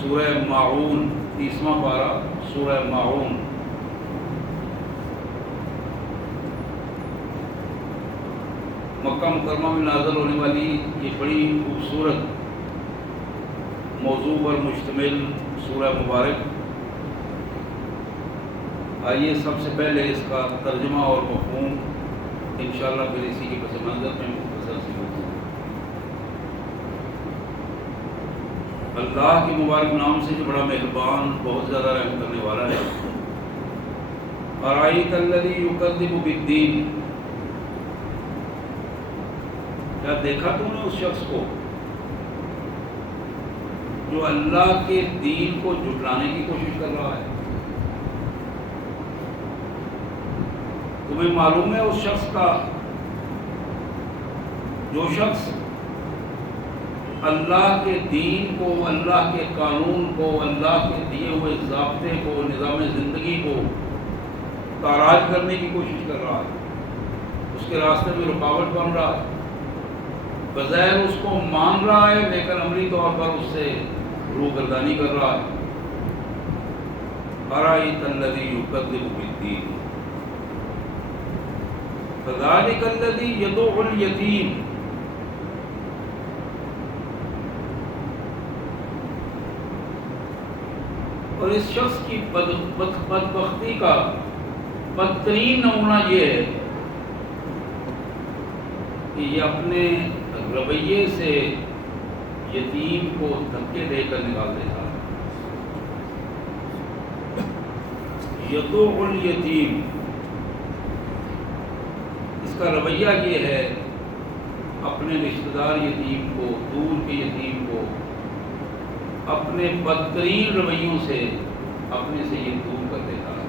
سورہ ماعون، 30واں پارہ سورہ ماعون۔ مکہ مکرمہ میں نازل ہونے والی یہ بڑی خوبصورت موضوع پر مشتمل سورہ مبارک۔ آئیے سب سے پہلے اس کا ترجمہ اور مفہوم انشاءاللہ پھر اسی کے پس منظر میں مختصر سی گفتگو۔ اللہ کے مبارک نام سے جو بڑا مہربان، بہت زیادہ رحم کرنے والا ہے۔ ارأیت الذی یکذب بالدین، کیا دیکھا تو نے اس شخص کو جو اللہ کے دین کو جھٹلانے کی کوشش کر رہا ہے؟ تمہیں معلوم ہے اس شخص کا جو شخص اللہ کے دین کو، اللہ کے قانون کو، اللہ کے دیے ہوئے ضابطے کو، نظام زندگی کو تاراج کرنے کی کوشش کر رہا ہے، اس کے راستے میں رکاوٹ بن رہا ہے، بظاہر اس کو مان رہا ہے لیکن عملی طور پر اس سے روگردانی کر رہا ہے۔ ارأیت الذی یکذب بالدین فذلک الذی یدعو الیتیم، اور اس شخص کی بدبختی کا بدترین نمونہ یہ ہے کہ یہ اپنے رویے سے یتیم کو دھکے دے کر نکال دیتا ہے۔ یدعو الیتیم، اس کا رویہ یہ ہے اپنے رشتہ دار یتیم کو، دور کے یتیم کو اپنے بدترین رویوں سے اپنے سے یہ دور کر دیتا ہے۔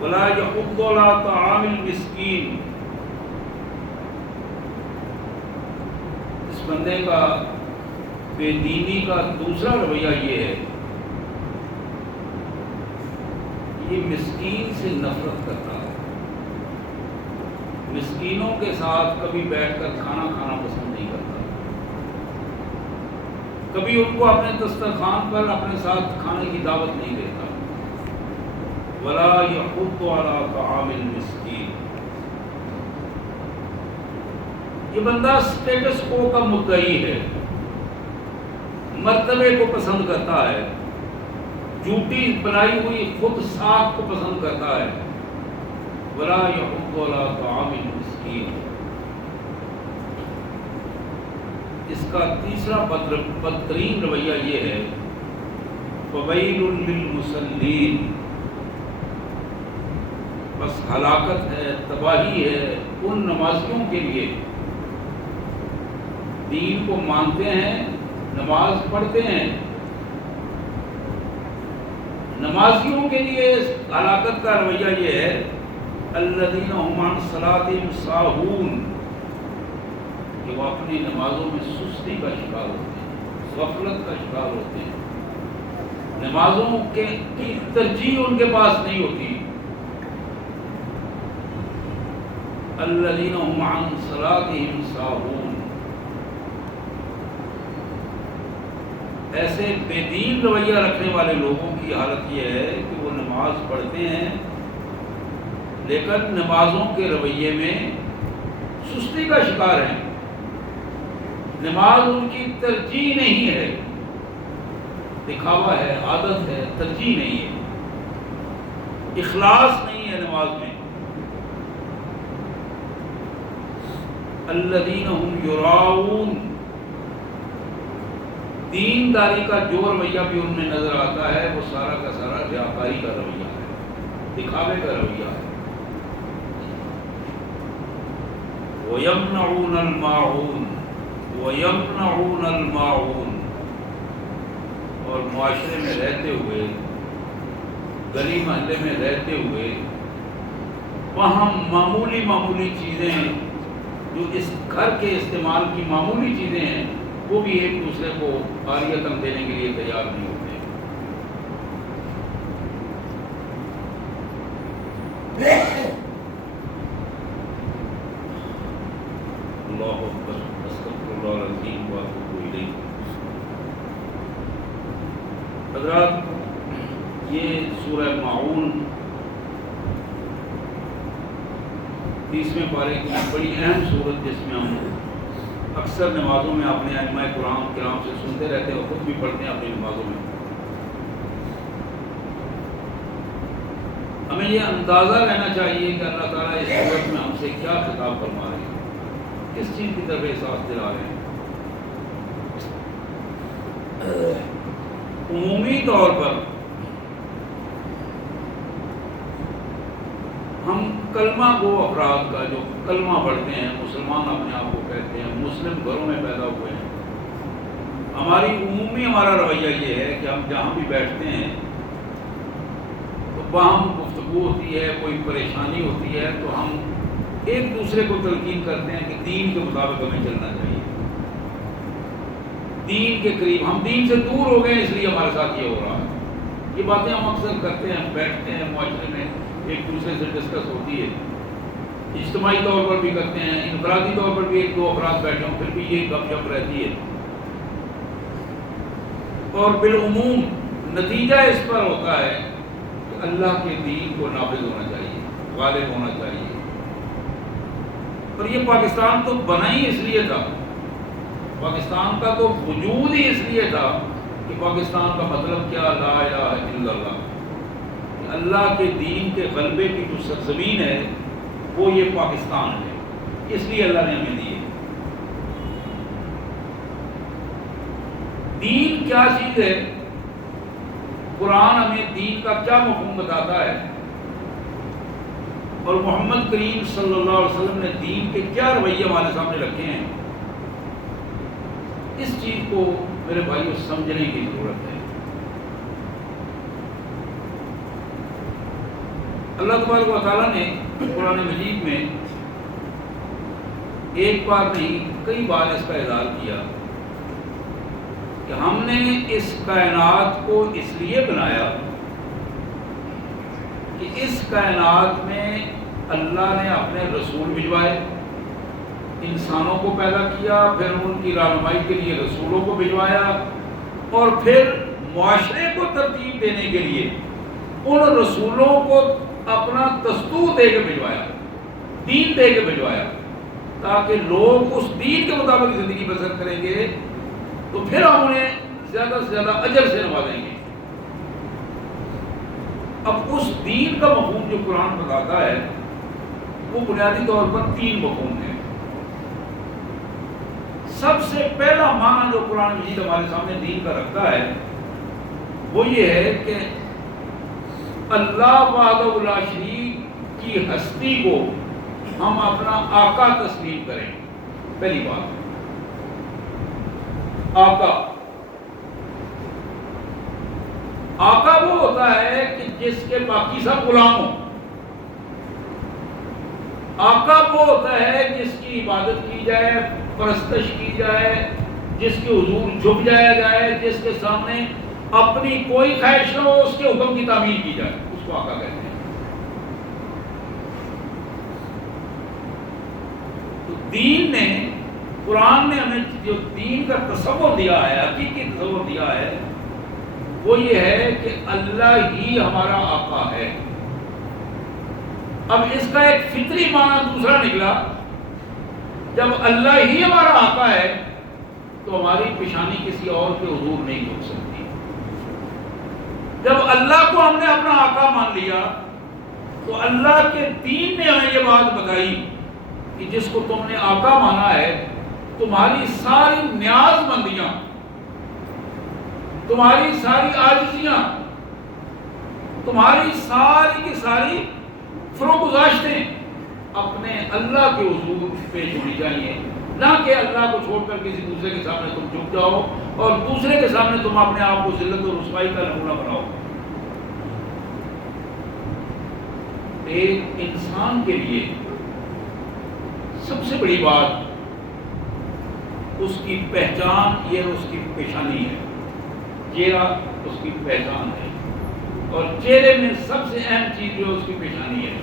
ولا یحض علی طعام المسکین، اس بندے کا بے دینی کا دوسرا رویہ یہ ہے، یہ مسکین سے نفرت کرتا ہے، مسکینوں کے ساتھ کبھی بیٹھ کر کھانا کھانا پسند نہیں کرتا، کبھی ان کو اپنے دسترخوان پر اپنے ساتھ کھانے کی دعوت نہیں دیتا۔ ولا یحض علی طعام المسکین، یہ بندہ سٹیٹس کو کا مدعی ہے، مرتبے کو پسند کرتا ہے، جھوٹی بنائی ہوئی خود ساکھ کو پسند کرتا ہے۔ ولا یحض علی طعام المسکین، اس کا تیسرا بدترین رویہ یہ ہے فویل للمصلین، بس ہلاکت ہے، تباہی ہے ان نمازیوں کے لیے، دین کو مانتے ہیں، نماز پڑھتے ہیں، نمازیوں کے لیے ہلاکت کا رویہ یہ ہے الذین ھم عن صلاتہم ساہون، کہ وہ اپنی نمازوں میں سستی کا شکار ہوتے ہیں، غفلت کا شکار ہوتے ہیں، نمازوں کی ترجیح ان کے پاس نہیں ہوتی۔ الذین ھم عن صلاتہم ساہون، ایسے بے دین رویہ رکھنے والے لوگوں کی حالت یہ ہے کہ وہ نماز پڑھتے ہیں لیکن نمازوں کے رویے میں سستی کا شکار ہیں، نماز ان کی ترجیح نہیں ہے، دکھاوا ہے، عادت ہے، ترجیح نہیں ہے، اخلاص نہیں ہے نماز میں۔ الذین ھم یراؤون، دینداری کا جو رویہ بھی ان میں نظر آتا ہے وہ سارا کا سارا ریاکاری کا رویہ ہے، دکھاوے کا رویہ ہے۔ وَيَمْنَعُونَ الْمَاعُونَ وَيَمْنَعُونَ الْمَاعُونَ، اور معاشرے میں رہتے ہوئے، گلی محلے میں رہتے ہوئے، وہاں معمولی چیزیں جو اس گھر کے استعمال کی معمولی چیزیں ہیں وہ بھی ایک دوسرے کو عاریتاً دینے کے لیے تیار نہیں ہوتے۔ اللہ اکبر، استغفر اللہ العظیم واتوب الیہ۔ حضرات، یہ سورہ معون 30ویں پارے کی بڑی اہم صورت، جس میں ہم اکثر نمازوں میں اپنے ائمہ کرام سے سنتے رہتے ہیں اور خود بھی پڑھتے ہیں اپنی نمازوں میں. ہمیں یہ اندازہ رہنا چاہیے کہ اللہ تعالیٰ اس صورت میں ہم سے کیا خطاب فرما رہے ہیں، کس چیز کی طرف احساس دلا رہے ہیں. عمومی طور پر ہم کلمہ گو افراد کا، جو کلمہ پڑھتے ہیں، مسلمان اپنے آپ کو کہتے ہیں، مسلم گھروں میں پیدا ہوئے ہیں، ہمارا رویہ یہ ہے کہ ہم جہاں بھی بیٹھتے ہیں تو وہاں گفتگو ہوتی ہے، کوئی پریشانی ہوتی ہے، تو ہم ایک دوسرے کو تلقین کرتے ہیں کہ دین کے مطابق ہمیں چلنا چاہیے، دین کے قریب. ہم دین سے دور ہو گئے، اس لیے ہمارے ساتھ یہ ہو رہا ہے. یہ باتیں ہم اکثر کرتے ہیں، بیٹھتے ہیں معاشرے میں، ایک دوسرے سے ڈسکس ہوتی ہے، اجتماعی طور پر بھی کرتے ہیں، انفرادی طور پر بھی ایک دو افراد بیٹھے ہوں، پھر بھی یہ گپ شپ رہتی ہے. اور بالعموم نتیجہ اس پر ہوتا ہے کہ اللہ کے دین کو نافذ ہونا چاہیے، غالب ہونا چاہیے. اور یہ پاکستان تو بنا ہی اس لیے تھا، پاکستان کا تو وجود ہی اس لیے تھا کہ پاکستان کا مطلب کیا، لا الہ الا اللہ، کہ اللہ کے دین کے غلبے کی جو سرزمین ہے وہ یہ پاکستان ہے. اس لیے اللہ نے ہمیں دی ہے. دین کیا چیز ہے؟ قرآن ہمیں دین کا کیا مفہوم بتاتا ہے، اور محمد کریم صلی اللہ علیہ وسلم نے دین کے کیا رویے ہمارے سامنے رکھے ہیں، اس چیز کو میرے بھائیوں سمجھنے کی ضرورت ہے. اللہ تبارک و تعالیٰ نے قرآن مجید میں ایک بار نہیں کئی بار اس کا اظہار کیا کہ ہم نے اس کائنات کو اس لیے بنایا کہ اس کائنات میں اللہ نے اپنے رسول بھجوائے، انسانوں کو پیدا کیا، پھر ان کی رہنمائی کے لیے رسولوں کو بھجوایا، اور پھر معاشرے کو ترتیب دینے کے لیے ان رسولوں کو اپنا دستور دے کے بھجوایا، دین دے کے بھجوایا، تاکہ لوگ اس دین کے مطابق زندگی بسر کریں گے تو پھر ہم انہیں زیادہ سے زیادہ اجر سے نوازیں گے. اب اس دین کا مفہوم جو قرآن بتاتا ہے وہ بنیادی طور پر 3 مفہوم ہیں. سب سے پہلا معنی جو قرآن مجید ہمارے سامنے دین کا رکھتا ہے وہ یہ ہے کہ اللہ وحدہ لا شریک کی ہستی کو ہم اپنا آقا تسلیم کریں. پہلی بات، آقا وہ ہوتا ہے کہ جس کے باقی سب غلام ہوں. آقا وہ ہوتا ہے جس کی عبادت کی جائے، پرستش کی جائے، جس کے حضور جھک جایا جائے، جس کے سامنے اپنی کوئی خواہش نہ ہو، اس کے حکم کی تعمیل کی جائے، اس کو آقا کہتے ہیں. تو دین نے، قرآن نے ہمیں جو دین کا تصور دیا ہے، حقیقی تصور دیا ہے، وہ یہ ہے کہ اللہ ہی ہمارا آقا ہے. اب اس کا ایک فطری معنی دوسرا نکلا، جب اللہ ہی ہمارا آقا ہے تو ہماری پیشانی کسی اور کے حضور نہیں جھک سکتی. جب اللہ کو ہم نے اپنا آقا مان لیا تو اللہ کے دین نے ہمیں یہ بات بتائی کہ جس کو تم نے آقا مانا ہے، تمہاری ساری نیاز مندیاں، تمہاری ساری عاجزیاں، تمہاری ساری کی ساری فروگزاشتیں اپنے اللہ کے حضور پیش ہونی چاہیے، نہ کہ اللہ کو چھوڑ کر کسی دوسرے کے سامنے تم جھک جاؤ اور دوسرے کے سامنے تم اپنے آپ کو ذلت اور رسوائی کا نمونہ بناؤ. ایک انسان کے لیے سب سے بڑی بات اس کی پہچان، یہ اس کی پیشانی ہے. چہرہ اس کی پہچان ہے، اور چہرے میں سب سے اہم چیز جو اس کی پیشانی ہے.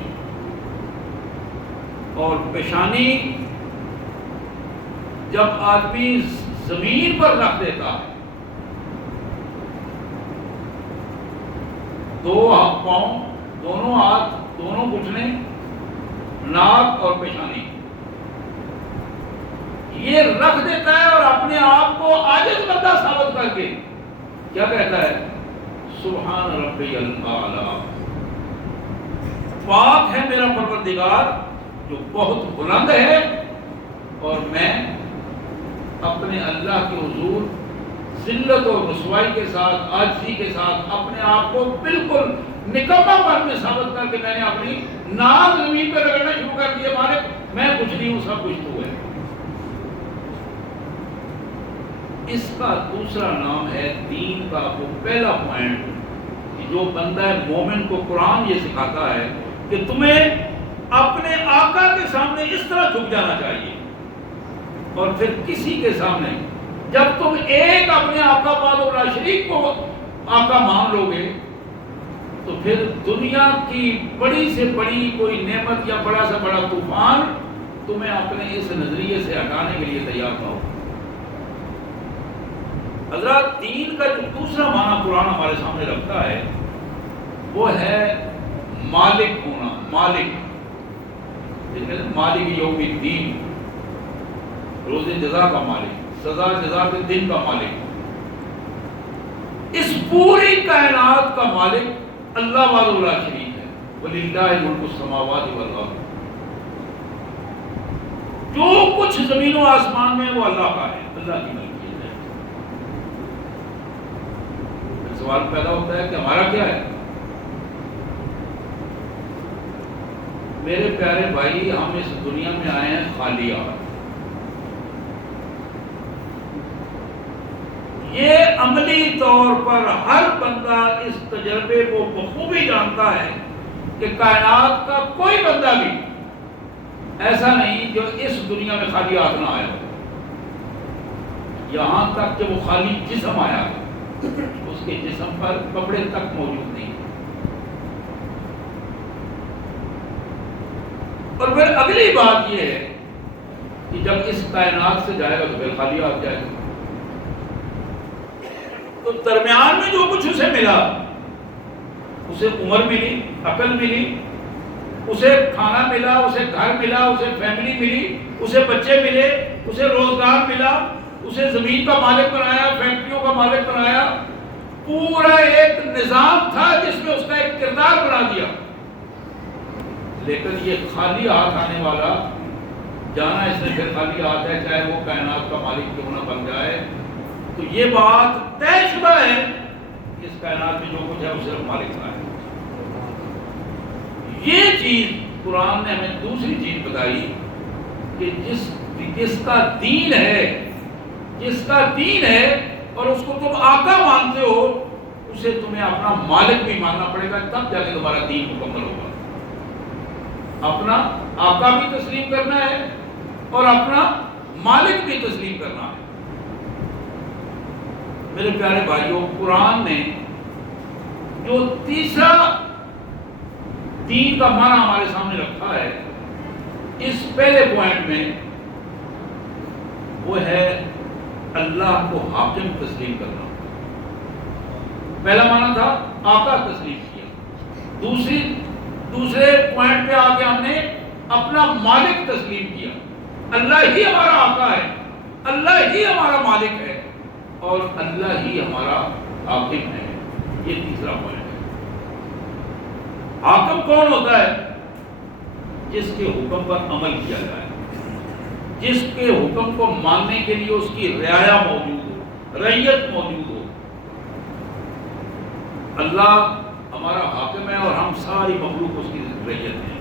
اور پیشانی جب آدمی زمین پر رکھ دیتا ہے دو پاؤں، دونوں ہاتھ، دونوں گھٹنے، ناک اور پیشانی، یہ رکھ دیتا ہے اور اپنے آپ کو عاجز بندہ ثابت کر کے کیا کہتا ہے؟ سبحان ربی الاعلی، پاک ہے میرا پروردگار جو بہت بلند ہے، اور میں اپنے اللہ کے حضور ذلت اور رسوائی کے ساتھ، عاجزی کے ساتھ اپنے آپ کو بالکل نکما پن میں ثابت کر کے میں نے اپنی ناک زمین پہ رگڑنا شروع کر دیا، مالک میں کچھ نہیں ہوں، سب کچھ تو ہے۔ اس کا دوسرا نام ہے دین کا وہ پہلا پوائنٹ کہ جو بندہ مومن کو قرآن یہ سکھاتا ہے کہ تمہیں اپنے آقا کے سامنے اس طرح جھک جانا چاہیے، اور پھر کسی کے سامنے جب تم ایک اپنے آقا وحدہ لا شریک کو آقا مان لو گے تو پھر دنیا کی بڑی سے بڑی کوئی نعمت یا بڑا سے بڑا طوفان تمہیں اپنے اس نظریے سے ہٹانے کے لیے تیار نہ ہو۔ حضرات، دین کا جو دوسرا معنی قرآن ہمارے سامنے رکھتا ہے وہ ہے مالک ہونا، مالک، مالک یوم الدین، روز جزا کا مالک، سزا جزا کے دن کا مالک، اس پوری کائنات کا مالک اللہ وحدہ لا شریک ہے۔ وَلِلَّهِ مُلْكُ السَّمَاوَاتِ وَالْأَرْضِ، جو کچھ زمین و آسمان میں وہ اللہ کا ہے، اللہ کی ملکیت ہے۔ سوال پیدا ہوتا ہے کہ ہمارا کیا ہے؟ میرے پیارے بھائی، ہم اس دنیا میں آئے ہیں خالی ہاتھ۔ یہ عملی طور پر ہر بندہ اس تجربے کو بخوبی جانتا ہے کہ کائنات کا کوئی بندہ بھی ایسا نہیں جو اس دنیا میں خالی ہاتھ نہ آیا ہو، یہاں تک کہ وہ خالی جسم آیا ہے، اس کے جسم پر کپڑے تک موجود نہیں۔ اور پھر اگلی بات یہ ہے کہ جب اس کائنات سے جائے گا تو پھر خالی ہاتھ جائے گا۔ تو درمیان میں جو کچھ اسے ملا، اسے عمر ملی، عقل ملی، اسے کھانا ملا، اسے گھر ملا، اسے فیملی ملی، اسے بچے ملے، اسے روزگار ملا، اسے زمین کا مالک بنایا، فیکٹریوں کا مالک بنایا، پورا ایک نظام تھا جس میں اس کا ایک کردار بنا دیا۔ لیکن یہ خالی ہاتھ آنے والا، جانا اس نے پھر خالی ہاتھ ہے، چاہے وہ کائنات کا مالک کیوں نہ بن جائے، تو یہ بات طے شدہ ہے کہ اس کائنات میں جو کچھ ہے وہ صرف مالک کا ہے۔ یہ چیز قرآن نے ہمیں دوسری چیز بتائی کہ جس کا دین ہے، جس کا دین ہے اور اس کو تم آقا مانتے ہو، اسے تمہیں اپنا مالک بھی ماننا پڑے گا، تب جا کے تمہارا دین مکمل ہوگا۔ اپنا آقا بھی تسلیم کرنا ہے اور اپنا مالک بھی تسلیم کرنا ہے۔ میرے پیارے بھائیوں، قرآن نے جو تیسرا دین کا معنی ہمارے سامنے رکھا ہے اس پہلے پوائنٹ میں، وہ ہے اللہ کو حاکم تسلیم کرنا۔ پہلا معنی تھا آقا تسلیم کیا، دوسرے پوائنٹ پہ آ کے ہم نے اپنا مالک تسلیم کیا۔ اللہ ہی ہمارا آقا ہے، اللہ ہی ہمارا مالک ہے، اور اللہ ہی ہمارا حاکم ہے۔ یہ تیسرا پوائنٹ ہے۔ حاکم کون ہوتا ہے؟ جس کے حکم پر عمل کیا جائے، جس کے حکم کو ماننے کے لیے اس کی رعایا موجود ہو، رعیت موجود ہو۔ اللہ ہمارا حاکم ہے اور ہم ساری مخلوق اس کی رعیت ہیں۔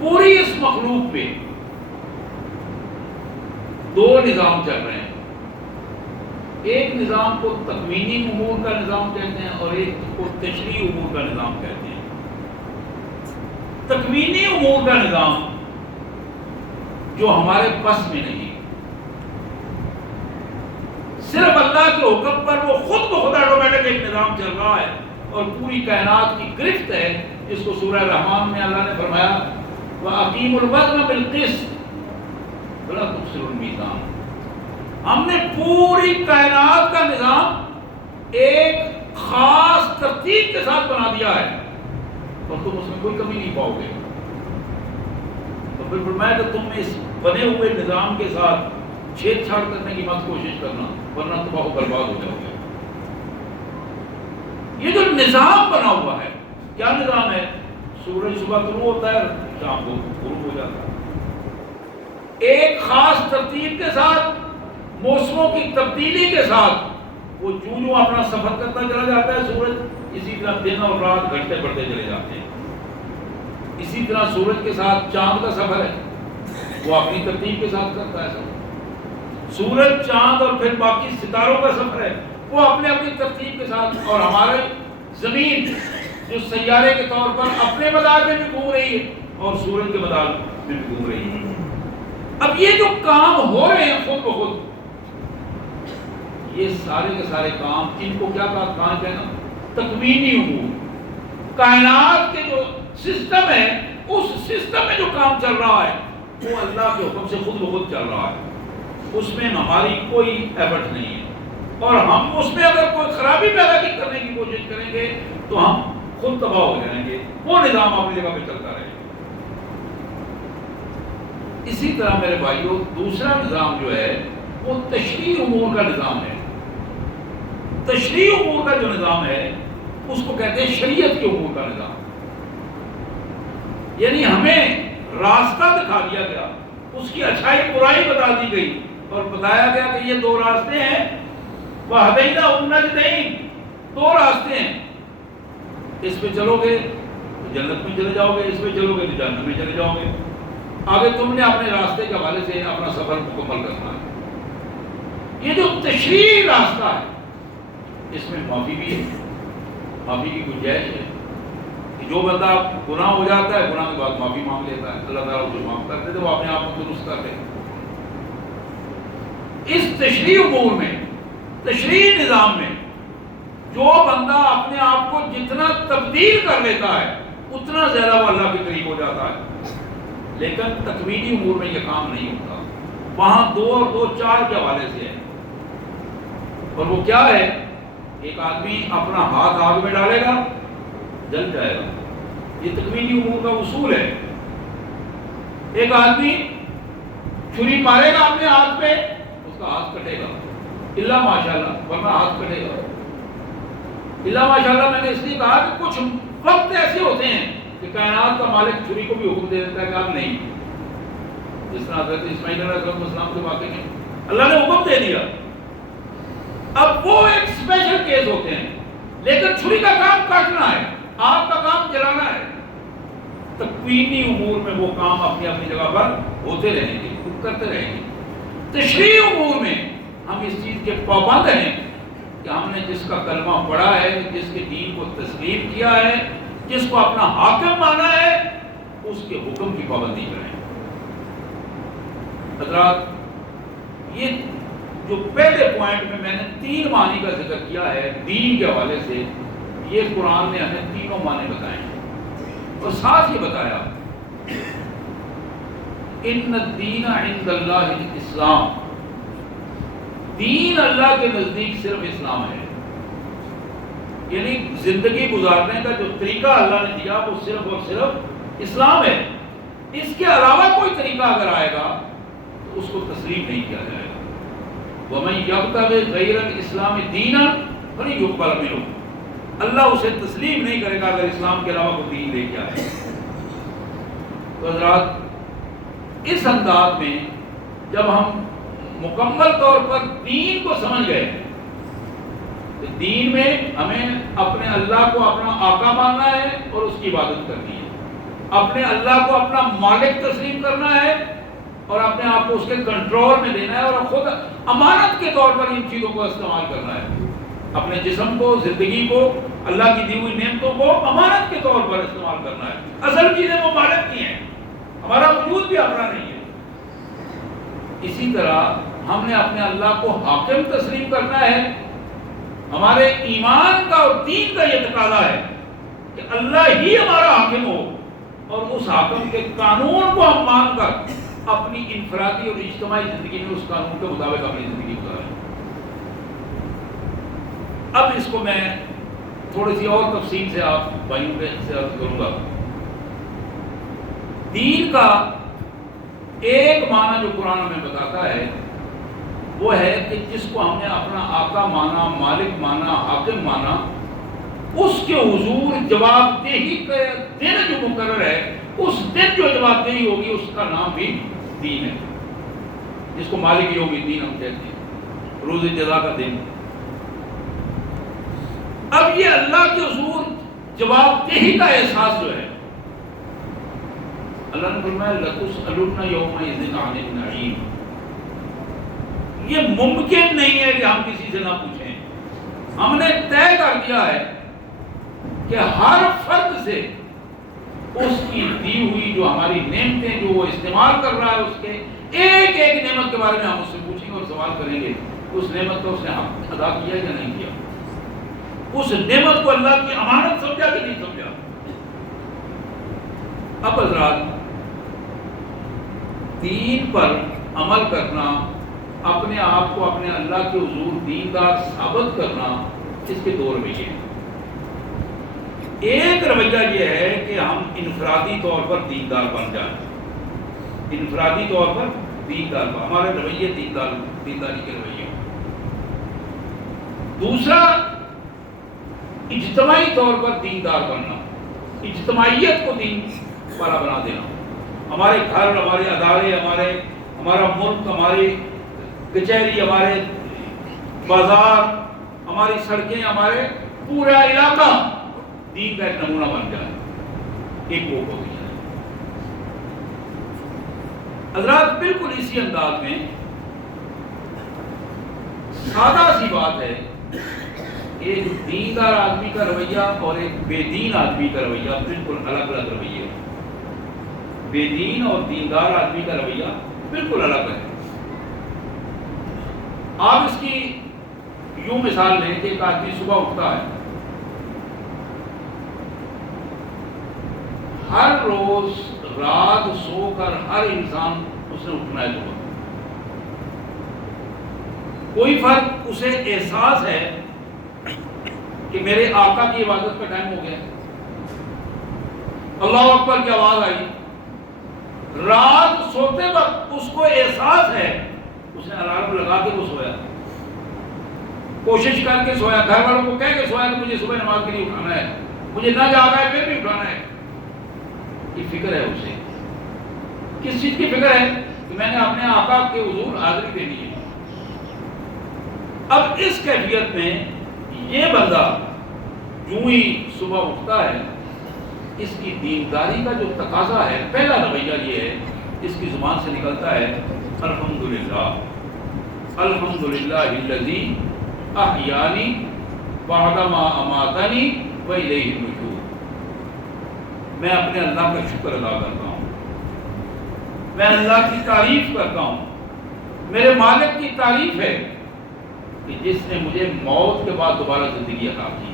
پوری اس مخلوق پہ دو نظام چل رہے ہیں، ایک نظام کو تکوینی امور کا نظام کہتے ہیں اور ایک کو تشریعی امور کا نظام کہتے ہیں۔ تکوینی امور کا نظام جو ہمارے بس میں نہیں، صرف اللہ کے حکم پر وہ خود بخود آٹومیٹک ایک نظام چل رہا ہے اور پوری کائنات کی گرفت ہے، جس کو سورہ رحمان میں اللہ نے فرمایا وَأَقِيمُوا الْوَزْنَ بِالْقِسْطِ وَلَا تُخْسِرُوا الْمِيزَانَ۔ ہم نے پوری کائنات کا نظام ایک خاص ترتیب کے ساتھ بنا دیا ہے اور تم اس میں کوئی کمی نہیں پاؤ گے. تو پھر فرمایا کہ تم اس بنے ہوئے نظام کے ساتھ چھیڑ چھاڑ کرنے کی مت کوشش کرنا ورنہ تباہ و برباد ہو جاؤ گے. یہ جو نظام بنا ہوا ہے کیا نظام ہے؟ سورج صبح طلوع ہوتا ہے شام کو غروب ہو جاتا ہے. ایک خاص ترتیب کے ساتھ موسموں کی تبدیلی کے ساتھ وہ جو اپنا سفر کرتا چلا جاتا ہے سورج اسی طرح دن اور رات گھٹتے بڑھتے چلے جاتے ہیں. اسی طرح سورج کے ساتھ چاند کا سفر ہے وہ اپنی ترتیب کے ساتھ کرتا ہے سفر. سورج چاند اور پھر باقی ستاروں کا سفر ہے وہ اپنے اپنی ترتیب کے ساتھ. اور ہمارے زمین جو سیارے کے طور پر اپنے مدار میں بھی گھوم رہی ہے اور سورج کے مدار میں بھی گھوم رہی ہے. اب یہ جو کام ہو رہے ہیں خود بخود یہ سارے کے سارے کام ان کو کیا کہا جائے گا؟ تکوینی امور. کائنات کے جو سسٹم ہے اس سسٹم میں جو کام چل رہا ہے وہ اللہ کے حکم سے خود بخود چل رہا ہے. اس میں ہماری کوئی ایفرٹ نہیں ہے اور ہم اس میں اگر کوئی خرابی پیدا کرنے کی کوشش کریں گے تو ہم خود تباہ ہو جائیں گے. وہ نظام اپنی جگہ پہ چلتا رہے گا. اسی طرح میرے بھائیوں دوسرا نظام جو ہے وہ تشریع امور کا نظام ہے. تشریع امور کا جو نظام ہے اس کو کہتے ہیں شریعت کے امور کا نظام. یعنی ہمیں راستہ دکھا دیا گیا, اس کی اچھائی برائی بتا دی گئی اور بتایا گیا کہ یہ دو راستے ہیں وَهَدَيْنَاهُ النَّجْدَيْنِ, دو راستے ہیں, اس پہ چلو گے تو جنت میں چلے جاؤ گے, اس پہ چلو گے تو جہنم میں چلے جاؤ گے. آگے تم نے اپنے راستے کے حوالے سے اپنا سفر مکمل کرنا ہے. یہ جو تشریعی راستہ ہے اس میں معافی بھی ہے, معافی کی گنجائش ہے کہ جو بندہ گناہ ہو جاتا ہے گناہ کے بعد معافی مانگ لیتا ہے, اللہ تعالیٰ اسے معاف کر دیتے, وہ اپنے آپ کو درست کر دے. اس تشریعی امور میں تشریعی نظام میں جو بندہ اپنے آپ کو جتنا تبدیل کر لیتا ہے اتنا زیادہ وہ اللہ کے قریب ہو جاتا ہے. لیکن تکوینی امور میں یہ کام نہیں ہوتا. وہاں دو اور دو چار کے حوالے سے ہے اور وہ کیا ہے؟ ایک آدمی اپنا ہاتھ آگ میں ڈالے گا جل جائے گا, یہ تکوینی امور کا اصول ہے. ایک آدمی چھری مارے گا اپنے ہاتھ پہ اس کا ہاتھ کٹے گا الا ماشاءاللہ, ورنہ ہاتھ کٹے گا. الا ماشاءاللہ میں نے اس لیے کہا کہ کچھ وقت ایسے ہوتے ہیں کہ کائنات کا مالک چھری کو بھی حکم دے دیتا ہے کہ آپ نہیں, جس طرح حضرت اسماعیل علیہ السلام کے واقعے میں اللہ نے حکم دے دیا. اب وہ ایک اسپیشل کیس ہوتے ہیں, لیکن چھری کا کام کاٹنا ہے, آگ کا کام جلانا ہے. تکوینی امور میں وہ کام اپنی اپنی جگہ پر ہوتے رہیں گے, کرتے رہیں گے. تشریعی امور میں ہم اس چیز کے پابند ہیں کہ ہم نے جس کا کلمہ پڑھا ہے, جس کے دین کو تسلیم کیا ہے, جس کو اپنا حاکم مانا ہے, اس کے حکم کی پابندی کریں. حضرات یہ جو پہلے پوائنٹ میں نے 3 معنی کا ذکر کیا ہے دین کے حوالے سے, یہ قرآن نے ہمیں تینوں معنی بتائے ہیں اور ساتھ یہ بتایا ان الدین عند اللہ الاسلام, دین اللہ کے نزدیک صرف اسلام ہے. یعنی زندگی گزارنے کا جو طریقہ اللہ نے دیا وہ صرف اور صرف اسلام ہے. اس کے علاوہ کوئی طریقہ اگر آئے گا تو اس کو تسلیم نہیں کیا جائے گا. وَمَن يَبْتَغِ غَيْرَ الْإِسْلَامِ دِينًا فَلَن يُقْبَلَ مِنْهُ, اللہ اسے تسلیم نہیں کرے گا اگر اسلام کے علاوہ کوئی دین لے کے آئے. تو حضرات اس انداز میں جب ہم مکمل طور پر دین کو سمجھ گئے تو دین میں ہمیں اپنے اللہ کو اپنا آقا ماننا ہے اور اس کی عبادت کرنی ہے, اپنے اللہ کو اپنا مالک تسلیم کرنا ہے اور اپنے آپ کو اس کے کنٹرول میں دینا ہے اور خود امانت کے طور پر ان چیزوں کو استعمال کرنا ہے. اپنے جسم کو, زندگی کو, اللہ کی دی ہوئی نعمتوں کو امانت کے طور پر استعمال کرنا ہے. اصل چیزیں وہ مالک کی ہیں, ہمارا وجود بھی اپنا نہیں ہے. اسی طرح ہم نے اپنے اللہ کو حاکم تسلیم کرنا ہے. ہمارے ایمان کا اور دین کا یہ تقاضا ہے کہ اللہ ہی ہمارا حاکم ہو اور اس حاکم کے قانون کو ہم مان کر اپنی انفرادی اور اجتماعی زندگی میں اس قانون کے مطابق اپنی زندگی گزاریں. اب اس کو میں تھوڑی سی اور تفصیل سے آپ بھائیوں سے عرض کروں گا. دین کا ایک معنی جو قرآن ہمیں بتاتا ہے وہ ہے کہ جس کو ہم نے اپنا آقا مانا، مالک مانا، حاکم مانا، اس کے حضور جواب دہی کا دن جو مقرر ہے، اس دن جو جواب دہی ہوگی اس کا نام بھی دین ہے، جس کو مالک یوم الدین ہم کہتے ہیں، روز جزا کا دن. اب یہ اللہ کے حضور جواب دہی کا احساس جو ہے، اللہ نے فرمایا لَتُسْأَلُنَّ يَوْمَئِذٍ عَنِ النَّعِيمِ. یہ ممکن نہیں ہے کہ ہم کسی سے نہ پوچھیں. ہم نے طے کر دیا ہے کہ ہر فرد سے اس کی دی ہوئی جو ہماری نعمتیں جو وہ استعمال کر رہا ہے اس کے ایک ایک نعمت کے بارے میں ہم اس سے پوچھیں گے اور سوال کریں گے اس نعمت کو اس نے حق ادا کیا یا نہیں کیا، اس نعمت کو اللہ کی امانت سمجھا کہ نہیں سمجھا. اب حضرات، دین پر عمل کرنا، اپنے آپ کو اپنے اللہ کے حضور دیندار ثابت کرنا، اس کے دو رویے ہیں. ایک رویہ یہ ہے کہ ہم انفرادی طور پر دیندار بن جائیں، انفرادی طور پر دیندار، ہمارے رویے دینداری کے رویے. دوسرا اجتماعی طور پر دیندار بننا، اجتماعیت کو دین والا بنا دینا. ہمارے گھر، ہمارے ادارے، ہمارا ملک، ہماری کچہری، ہمارے بازار، ہماری سڑکیں، ہمارے پورا علاقہ دین کا ایک نمونہ بن جائے، ایک وہ ہو گیا. حضرات بالکل اسی انداز میں سادہ سی بات ہے، ایک دیندار آدمی کا رویہ اور ایک بے دین آدمی کا رویہ بالکل الگ الگ رویہ ہے. بے دین اور دیندار آدمی کا رویہ بالکل الگ ہے. آپ اس کی یوں مثال لیں کہ ایک آدمی صبح اٹھتا ہے، ہر روز رات سو کر ہر انسان اس نے اٹھنا ہے صبح. کوئی فرق اسے احساس ہے کہ میرے آقا کی عبادت کا ٹائم ہو گیا، اللہ اکبر کی آواز آئی. رات سوتے وقت اس کو احساس ہے، اس نے الارم لگا کے وہ سویا، کوشش کر کے سویا، گھر والوں کو کہہ کے سویا کہ مجھے صبح نماز کے لیے اٹھانا ہے، مجھے نہ جاگا ہے پھر بھی اٹھانا ہے. یہ فکر ہے اسے. کس چیز کی فکر ہے؟ کہ میں نے اپنے آقا کے حضور حاضری دینی ہے. اب اس کیفیت میں یہ بندہ یوں ہی صبح اٹھتا ہے، اس کی دینداری کا جو تقاضا ہے، پہلا رویہ یہ ہے، اس کی زبان سے نکلتا ہے الحمدللہ، الحمدللہ الذی احیانی بعد ما اماتنی والیہ النشور. میں اپنے اللہ کا شکر ادا کرتا ہوں، میں اللہ کی تعریف کرتا ہوں، میرے مالک کی تعریف ہے کہ جس نے مجھے موت کے بعد دوبارہ زندگی عطا کی.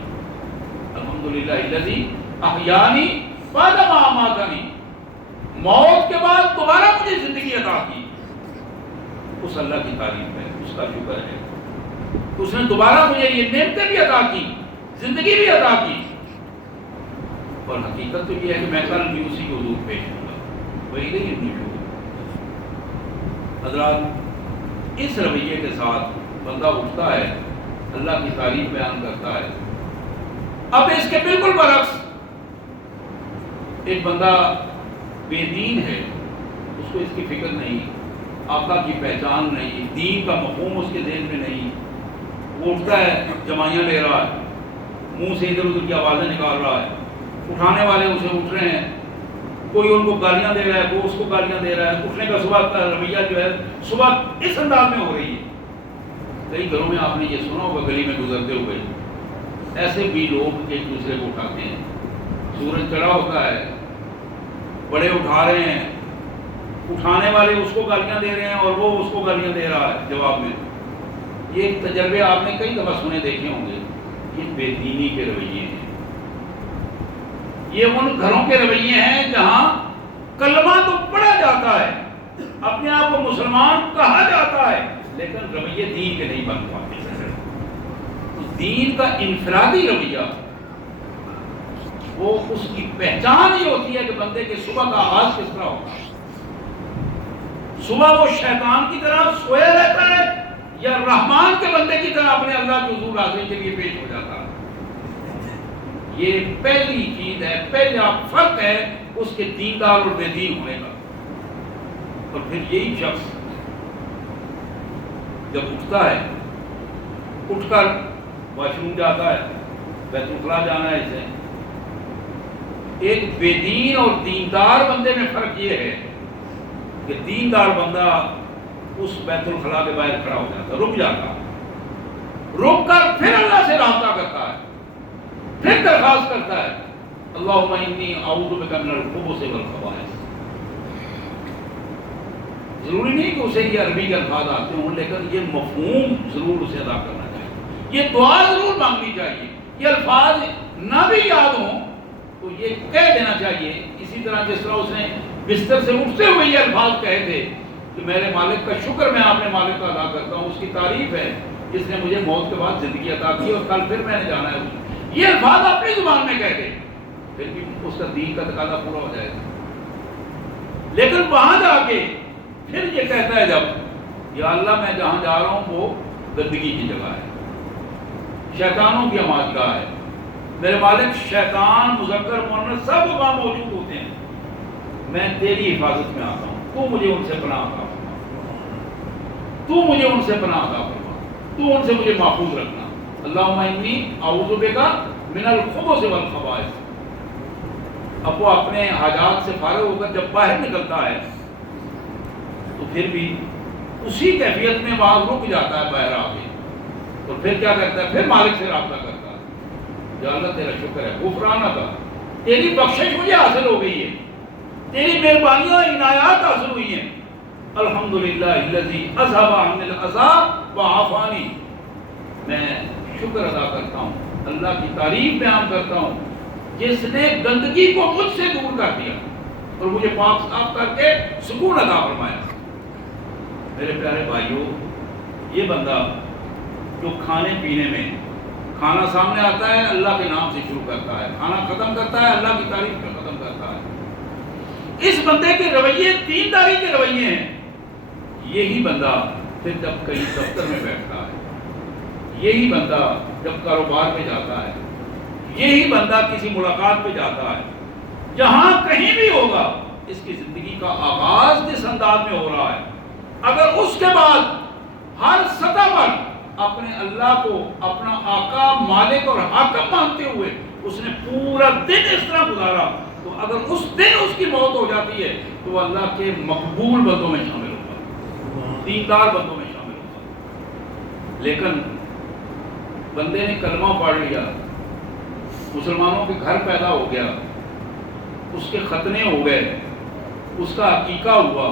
الحمدللہ الذی احیانی بعد ما اماتنی، موت کے بعد دوبارہ مجھے زندگی عطا کی. اس اللہ کی تعریف ہے، اس کا شکر ہے. اس نے دوبارہ مجھے یہ نعمتیں بھی عطا کی، زندگی بھی عطا کی. اور حقیقت تو یہ ہے کہ میں کل بھی اسی کو حضور پیش ہوں گا، وہی نہیں النشور. حضرات، اس رویے کے ساتھ بندہ اٹھتا ہے، اللہ کی تعریف بیان کرتا ہے. اب اس کے بالکل برعکس ایک بندہ بے دین ہے، اس کو اس کی فکر نہیں، آقا کی پہچان نہیں، دین کا مفہوم اس کے ذہن میں نہیں. وہ اٹھتا ہے، جمائیاں لے رہا ہے، منہ سے ادھر ادھر کی آوازیں نکال رہا ہے، اٹھانے والے اسے اٹھ رہے ہیں، کوئی ان کو گالیاں دے رہا ہے، کوئی اس کو گالیاں دے رہا ہے. اٹھنے کا صبح کا رویہ جو ہے صبح اس انداز میں ہو رہی ہے. کئی گھروں میں آپ نے یہ سنا ہوگا، گلی میں گزرتے ہوئے ایسے بھی لوگ ایک دوسرے کو اٹھاتے ہیں. سورج چڑھا ہوتا ہے، بڑے اٹھا رہے ہیں، اٹھانے والے اس کو گالیاں دے رہے ہیں اور وہ اس کو گالیاں دے رہا ہے جواب میں. یہ تجربے آپ نے کئی دفعہ سنے دیکھے ہوں گے. یہ بے دینی کے رویے ہیں. یہ ان گھروں کے رویے ہیں جہاں کلمہ تو پڑھا جاتا ہے، اپنے آپ کو مسلمان کہا جاتا ہے، لیکن رویے دین کے نہیں بن پاتے. تو دین کا انفرادی رویہ وہ اس کی پہچان ہی ہوتی ہے کہ بندے کے صبح کا آغاز کس طرح ہوگا. صبح وہ شیطان کی طرح سویا رہتا ہے یا رحمان کے بندے کی طرح اپنے اللہ کے حضور حاضری کے لیے پیش ہو جاتا ہے. یہ پہلی چیز ہے، پہلا فرق ہے اس کے دیندار اور بے دین ہونے کا. اور پھر یہی شخص جب اٹھتا ہے، اٹھ کر واش روم جاتا ہے، بیت الخلا جانا ہے اسے. ایک بے دین اور دیندار بندے میں فرق یہ ہے کہ دیندار بندہ اس بیت الخلا کے باہر کھڑا ہو جاتا، رک جاتا، رک کر پھر اللہ سے رابطہ کرتا ہے، پھر درخواست کرتا ہے اللہم انی اعوذ بک من الخبث والخبائث. ضروری نہیں کہ اسے یہ عربی کے الفاظ آتے ہوں، لیکن یہ مفہوم ضرور اسے ادا کرنا چاہیے، یہ دعا ضرور مانگنی چاہیے. یہ الفاظ نہ بھی یاد ہوں تو یہ کہہ دینا چاہیے. اسی طرح جس طرح اس نے بستر سے اٹھتے ہوئے یہ الفاظ کہے تھے کہ میرے مالک کا شکر میں اپنے مالک کا ادا کرتا ہوں، اس کی تعریف ہے جس نے مجھے موت کے بعد زندگی عطا کی اور کل پھر میں نے جانا ہے. یہ الفاظ اپنی زبان میں کہہ دے، پھر بھی اس کا دین کا تقاضا پورا ہو جائے گا. لیکن وہاں جا کے پھر یہ کہتا ہے جب یا اللہ میں جہاں جا رہا ہوں وہ گندگی کی جگہ ہے، شیطانوں کی آماج گاہ ہے، میرے مالک شیطان مذکر مؤنث سب وہاں موجود ہوتے ہیں، میں تیری حفاظت میں آتا ہوں، تو مجھے ان سے پناہ عطا فرما، تو مجھے ان سے پناہ عطا فرما، تو ان سے مجھے محفوظ رکھنا. اللہم انی اعوذ بک من الخبث والخبائث. اب وہ اپنے حاجات سے فارغ ہو کر جب باہر نکلتا ہے تو پھر بھی اسی کیفیت میں وہاں رک جاتا ہے باہر آ کے، اور پھر کیا کرتا ہے؟ پھر مالک سے رابطہ کرتا ہے. یا اللہ تیرا شکر ہے، غفرانہ کا تیری بخشش مجھے حاصل ہو گئی ہے، تیری مہربانیاں عنایات حاصل ہوئی ہیں. الحمدللہ الذی اذھب عنی العذاب وعافانی. میں شکر ادا کرتا ہوں، اللہ کی تعریف بیان کرتا ہوں جس نے گندگی کو مجھ سے دور کر دیا اور مجھے پاک صاف کر کے سکون عطا فرمایا. میرے پیارے بھائیوں، یہ بندہ جو کھانے پینے میں کھانا سامنے آتا ہے اللہ کے نام سے شروع کرتا ہے، کھانا ختم کرتا ہے اللہ کی تعریف میں ختم کرتا ہے، اس بندے کے رویے دینداری کے رویے ہیں. یہی بندہ پھر جب کہیں دفتر میں بیٹھتا ہے، یہی بندہ جب کاروبار پہ جاتا ہے، یہی بندہ کسی ملاقات پہ جاتا ہے، جہاں کہیں بھی ہوگا اس کی زندگی کا آغاز جس انداز میں ہو رہا ہے، اگر اس کے بعد ہر سطح پر اپنے اللہ کو اپنا آقا مالک اور حاکم مانتے ہوئے اس نے پورا دن اس طرح گزارا، تو اگر اس دن اس کی موت ہو جاتی ہے تو وہ اللہ کے مقبول بندوں میں شامل ہوگا، دیندار بندوں میں شامل ہوگا. لیکن بندے نے کلمہ پڑھ لیا، مسلمانوں کے گھر پیدا ہو گیا، اس کے ختنے ہو گئے، اس کا عقیقہ ہوا.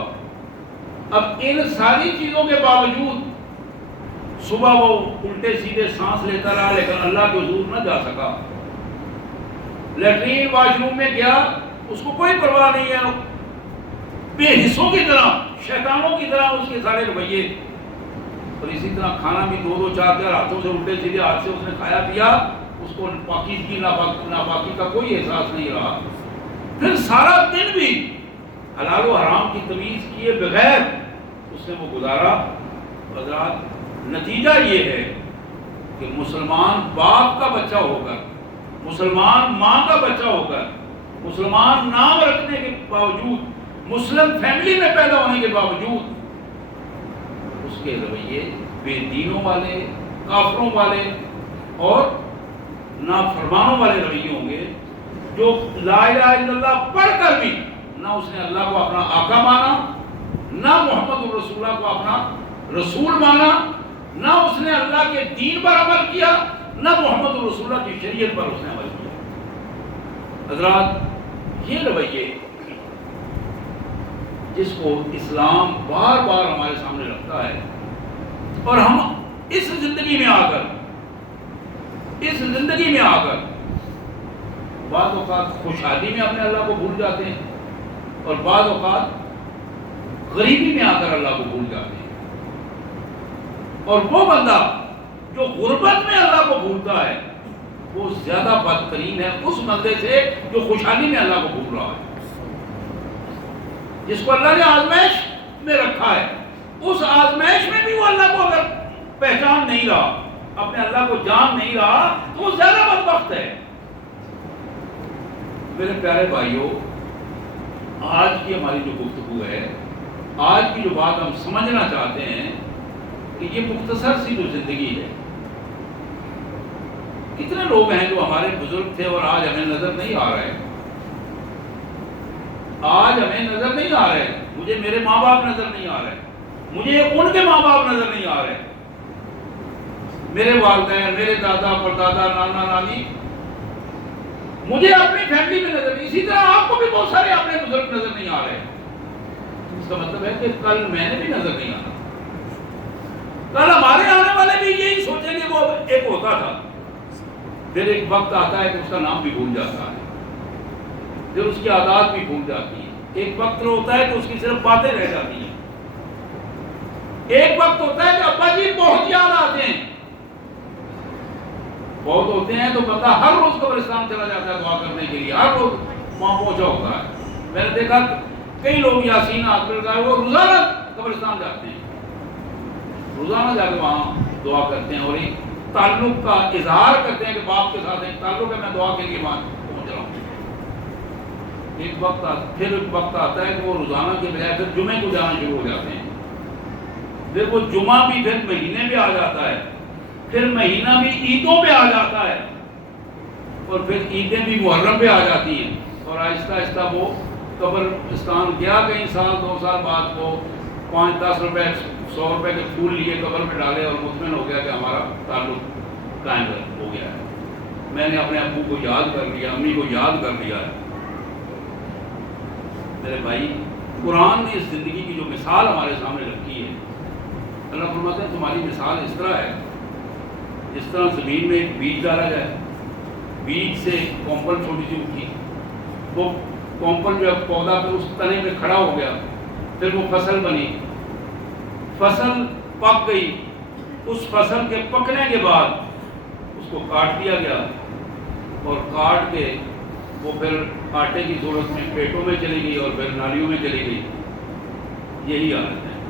اب ان ساری چیزوں کے باوجود صبح وہ الٹے سیدھے سانس لیتا رہا لیکن اللہ کے حضور نہ جا سکا. لیٹرین واش روم میں گیا، اس کو کوئی پرواہ نہیں ہے، بے حصوں کی طرح شیطانوں کی طرح اس کے سارے رویے. اور اسی طرح کھانا بھی دو چار ہاتھوں سے الٹے سیدھے ہاتھ سے اس نے کھایا پیا، اس کو پاکیزگی ناپاکی کا کوئی احساس نہیں رہا. پھر سارا دن بھی حلال و حرام کی تمیز کیے بغیر اس نے وہ گزارا. حضرات نتیجہ یہ ہے کہ مسلمان باپ کا بچہ ہو کر، مسلمان ماں کا بچہ ہو کر، مسلمان نام رکھنے کے باوجود، مسلم فیملی میں پیدا ہونے کے باوجود اس کے رویے بے دینوں والے، کافروں والے اور نافرمانوں والے رویے ہوں گے. جو لا الہ الا اللہ پڑھ کر بھی نہ اس نے اللہ کو اپنا آقا مانا، نہ محمد رسول اللہ کو اپنا رسول مانا، نہ اس نے اللہ کے دین پر عمل کیا، نہ محمد رسول اللہ کی شریعت پر اس نے عمل کیا. حضرات یہ رویے جس کو اسلام بار بار ہمارے سامنے رکھتا ہے، اور ہم اس زندگی میں آ کر بعض اوقات خوشحالی میں اپنے اللہ کو بھول جاتے ہیں اور بعض اوقات غریبی میں آ کر اللہ کو بھول جاتے ہیں. اور وہ بندہ جو غربت میں اللہ کو بھولتا ہے وہ زیادہ بدترین ہے اس بندے سے جو خوشحالی میں اللہ کو بھول رہا ہے، جس کو اللہ نے آزمائش میں رکھا ہے، اس آزمائش میں بھی وہ اللہ کو اگر پہچان نہیں رہا، اپنے اللہ کو جان نہیں رہا، تو وہ زیادہ بدبخت ہے۔ میرے پیارے بھائیوں، آج کی ہماری جو گفتگو ہے، آج کی جو بات ہم سمجھنا چاہتے ہیں کہ یہ مختصر سی جو زندگی ہے، کتنے لوگ ہیں جو ہمارے بزرگ تھے اور آج ہمیں نظر نہیں آ رہے، آج ہمیں نظر نہیں آ رہے، مجھے میرے ماں باپ نظر نہیں آ رہے، مجھے ان کے ماں باپ نظر نہیں آ رہے، میرے والدین، میرے دادا پردادا، نانا نانی، مجھے اپنی فیملی میں نظر نہیں، اسی طرح آپ کو بھی بہت سارے اپنے بزرگ نظر نہیں آ رہے۔ اس کا مطلب ہے کہ کل میں نے بھی نظر نہیں آنا، کل ہمارے آنے والے بھی یہی سوچیں گے وہ ایک ہوتا تھا، پھر ایک وقت آتا ہے کہ اس کا نام بھی بھول جاتا ہے، پھر اس کی عادات بھی بھول جاتی ہے، ایک وقت ہوتا ہے کہ اس کی صرف باتیں رہ جاتی ہیں، ایک وقت ہوتا ہے کہ ابا جی بہت یاد آتے ہیں، بہت ہوتے ہیں تو بندہ ہر روز قبرستان چلا جاتا ہے دعا کرنے کے لیے، ہر روز وہاں پہنچا ہوتا ہے۔ میں نے دیکھا کئی لوگ یاسین حافظ وہ روزانہ قبرستان جاتے ہیں، روزانہ جا کے وہاں دعا کرتے ہیں اور ایک تعلق کا اظہار کرتے ہیں کہ باپ کے ساتھ ایک تعلق ہے، میں دعا کے لیے وہاں پہنچ رہا ہوں۔ پھر ایک وقت آتا ہے کہ وہ روزانہ کے بجائے پھر جمعے کو جانا شروع ہو جاتے ہیں، پھر وہ جمعہ بھی پھر مہینے میں آ جاتا ہے، پھر مہینہ بھی عیدوں پہ آ جاتا ہے، اور پھر عیدیں بھی محرم پہ آ جاتی ہیں، اور آہستہ آہستہ وہ قبرستان گیا، کئی سال 2 سال بعد وہ 5-10 روپے 100 روپے کے پھول لیے قبر میں ڈالے اور مطمئن ہو گیا کہ ہمارا تعلق قائم ہو گیا ہے، میں نے اپنے ابو کو یاد کر لیا، امی کو یاد کر لیا ہے۔ میرے بھائی، قرآن نے اس زندگی کی جو مثال ہمارے سامنے رکھی ہے، اللہ فرماتے ہیں تمہاری مثال اس طرح ہے جس طرح زمین میں ایک بیج ڈالا جائے، بیج سے کومپل چھوٹی سی اٹھی، وہ کومپل جو ہے پودا پہ اس تنے پہ کھڑا ہو گیا، پھر وہ فصل بنی، فصل پک گئی، اس فصل کے پکنے کے بعد اس کو کاٹ دیا گیا، اور کاٹ کے وہ پھر آٹے کی صورت میں پیٹوں میں چلی گئی اور پھر نالیوں میں چلی گئی۔ یہی حالت ہے،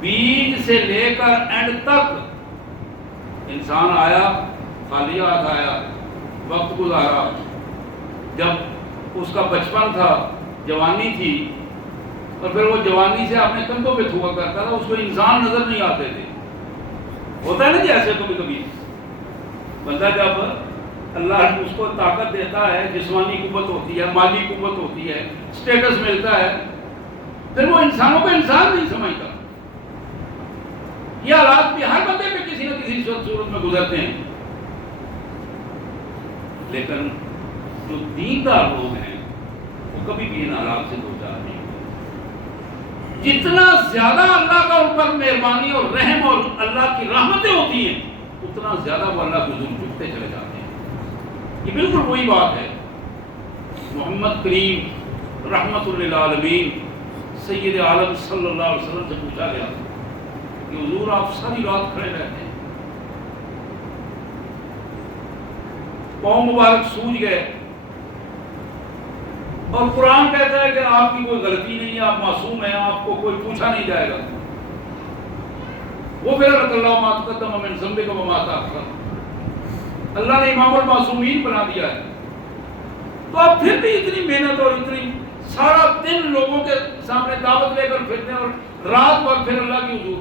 بیج سے لے کر اینڈ تک انسان آیا، خالی ہاتھ آیا، وقت گزارا، جب اس کا بچپن تھا، جوانی تھی، اور پھر وہ جوانی سے اپنے کندھوں پہ تھوکا کرتا تھا، اس کو انسان نظر نہیں آتے تھے۔ ہوتا ہے نا جیسے کبھی کبھی بندہ جب اللہ اس کو طاقت دیتا ہے، جسمانی قوت ہوتی ہے، مالی قوت ہوتی ہے، سٹیٹس ملتا ہے، پھر وہ انسانوں کو انسان نہیں سمجھتا۔ یہ حالات بھی ہر بندے پہ کسی نہ کسی صورت میں گزرتے ہیں، لیکن جو دیندار لوگ ہیں وہ کبھی بھی ان حالات سے دوچار نہیں ہوتے۔ جتنا زیادہ اللہ کا ان پر مہربانی اور رحم اور اللہ کی رحمتیں ہوتی ہیں، اتنا زیادہ وہ اللہ کے حضور جھکتے چلے جاتے ہیں۔ یہ بالکل وہی بات ہے، محمد کریم رحمت للعالمین سید عالم صلی اللہ علیہ وسلم سے پوچھا گیا کہ حضور آپ ساری رات کھڑے رہتے ہیں، پاؤں مبارک سوج گئے، اور قرآن کہتا ہے کہ آپ کی کوئی غلطی نہیں ہے، آپ معصوم ہیں، آپ کو کوئی پوچھا نہیں جائے گا۔ وہ پھر اللہ ما تقدم من ذنبک وما تأخر، اللہ نے امام المعصومین بنا دیا ہے، تو آپ پھر بھی اتنی محنت اور اتنی سارا دن لوگوں کے سامنے دعوت لے کر پھرتے ہیں، اور رات بھر پھر اللہ کی حضور،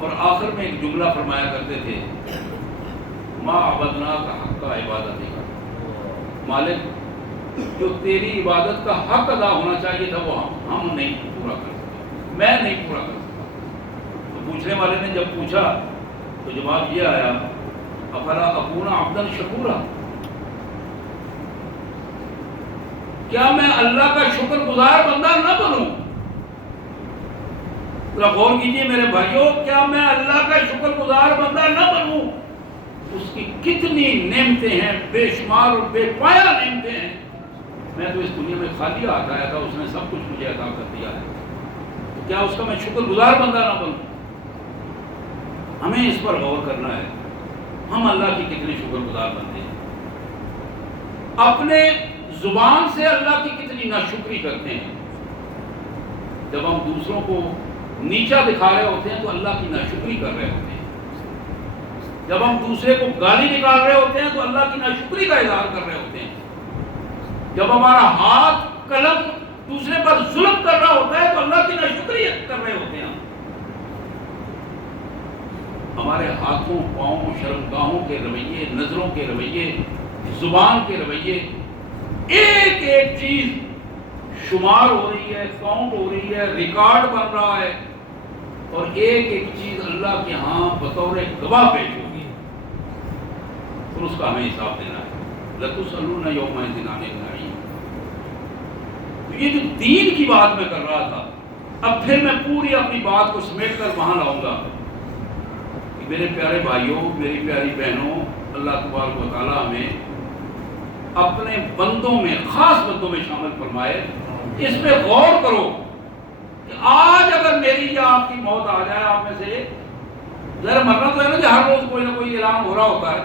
اور آخر میں ایک جملہ فرمایا کرتے تھے، ما عبدناک حق عبادت کا، مالک جو تیری عبادت کا حق ادا ہونا چاہیے تھا وہ ہم نہیں پورا کر سکے، میں نہیں پورا کر سکا۔ تو پوچھنے والے نے جب پوچھا تو جواب یہ آیا، افلا اکون عبدا شکورا، کیا میں اللہ کا شکر گزار بندہ نہ بنوں؟ ذرا غور کیجیے میرے بھائیوں، کیا میں اللہ کا شکر گزار بندہ نہ بنوں؟ اس کی کتنی نعمتیں ہیں، بے شمار اور بے پایا نعمتیں ہیں، میں تو اس دنیا میں خالی ہاتھ آیا تھا، اس نے سب کچھ مجھے عطا کر دیا ہے، تو کیا اس کا میں شکر گزار بندہ نہ بنوں؟ ہمیں اس پر غور کرنا ہے۔ ہم اللہ کی کتنے شکر گزار بنتے ہیں، اپنے زبان سے اللہ کی کتنی ناشکری کرتے ہیں۔ جب ہم دوسروں کو نیچا دکھا رہے ہوتے ہیں تو اللہ کی ناشکری کر رہے ہوتے ہیں، جب ہم دوسرے کو گالی نکال رہے ہوتے ہیں تو اللہ کی ناشکری کا اظہار کر رہے ہوتے ہیں، جب ہمارا ہاتھ قلم دوسرے پر ظلم کر رہا ہوتا ہے تو اللہ کی ناشکری کر رہے ہوتے ہیں۔ ہمارے ہاتھوں، پاؤں، شرمگاہوں کے رویے، نظروں کے رویے، زبان کے رویے، ایک ایک چیز شمار ہو رہی ہے، کاؤنٹ ہو رہی ہے، ریکارڈ بن رہا ہے، اور ایک ایک چیز اللہ کے ہاں بطور گواہ پیش ہوگی، اور اس کا ہمیں حساب دینا ہے۔ لَتُسْأَلُونَ يَوْمَئِذٍ عَنِ النَّعِيمِ۔ تو یہ جو دین کی بات میں کر رہا تھا، اب پھر میں پوری اپنی بات کو سمیٹ کر وہاں لاؤں گا کہ میرے پیارے بھائیوں، میری پیاری بہنوں، اللہ تبارک و تعالیٰ ہمیں اپنے بندوں میں، خاص بندوں میں شامل فرمائے۔ اس پہ غور کرو کہ آج اگر میری یا آپ کی موت آ جائے، آپ میں سے ذرا مرنا تو ہے نا کہ ہر روز کوئی نہ کوئی اعلان ہو رہا ہوتا ہے،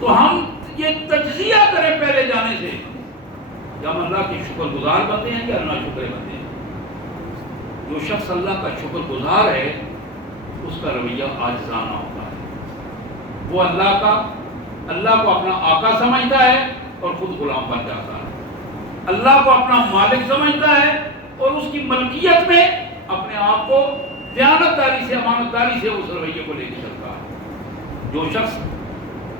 تو ہم یہ تجزیہ کریں پہلے جانے سے کہ ہم اللہ کے شکر گزار بنتے ہیں یا نہ شکر بنتے ہیں۔ جو شخص اللہ کا شکر گزار ہے اس کا رویہ عاجزانہ ہوتا ہے، وہ اللہ کو اپنا آقا سمجھتا ہے اور خود غلام بن جاتا ہے، اللہ کو اپنا مالک سمجھتا ہے اور اس کی ملکیت میں اپنے آپ کو دیانتداری سے، امانتداری سے اس رویے کو لے کے چلتا ہے۔ جو شخص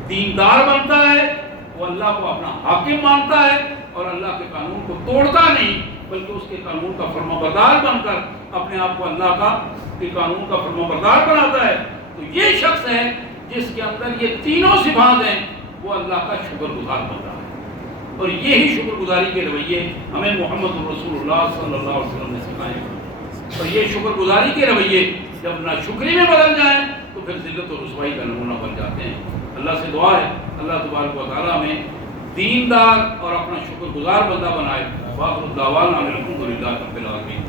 دیندار بنتا ہے وہ اللہ کو اپنا حاکم مانتا ہے اور اللہ کے قانون کو توڑتا نہیں، بلکہ اس کے قانون کا فرمانبردار بن کر اپنے آپ کو اللہ کے قانون کا فرمانبردار بناتا ہے۔ تو یہ شخص ہے جس کے اندر یہ تینوں صفات ہیں، وہ اللہ کا شکر گزار بن رہا ہے، اور یہی شکر گزاری کے رویے ہمیں محمد رسول اللہ صلی اللہ علیہ وسلم نے سکھائے ہیں۔ اور یہ شکر گزاری کے رویے جب ناشکری میں بدل جائیں تو پھر ذلت و رسوائی کا نمونہ بن جاتے ہیں۔ اللہ سے دعا ہے اللہ تبارک و تعالیٰ میں دیندار اور اپنا شکر گزار بندہ بنائے۔ وآخر دعوانا الحمد للہ رب العالمین۔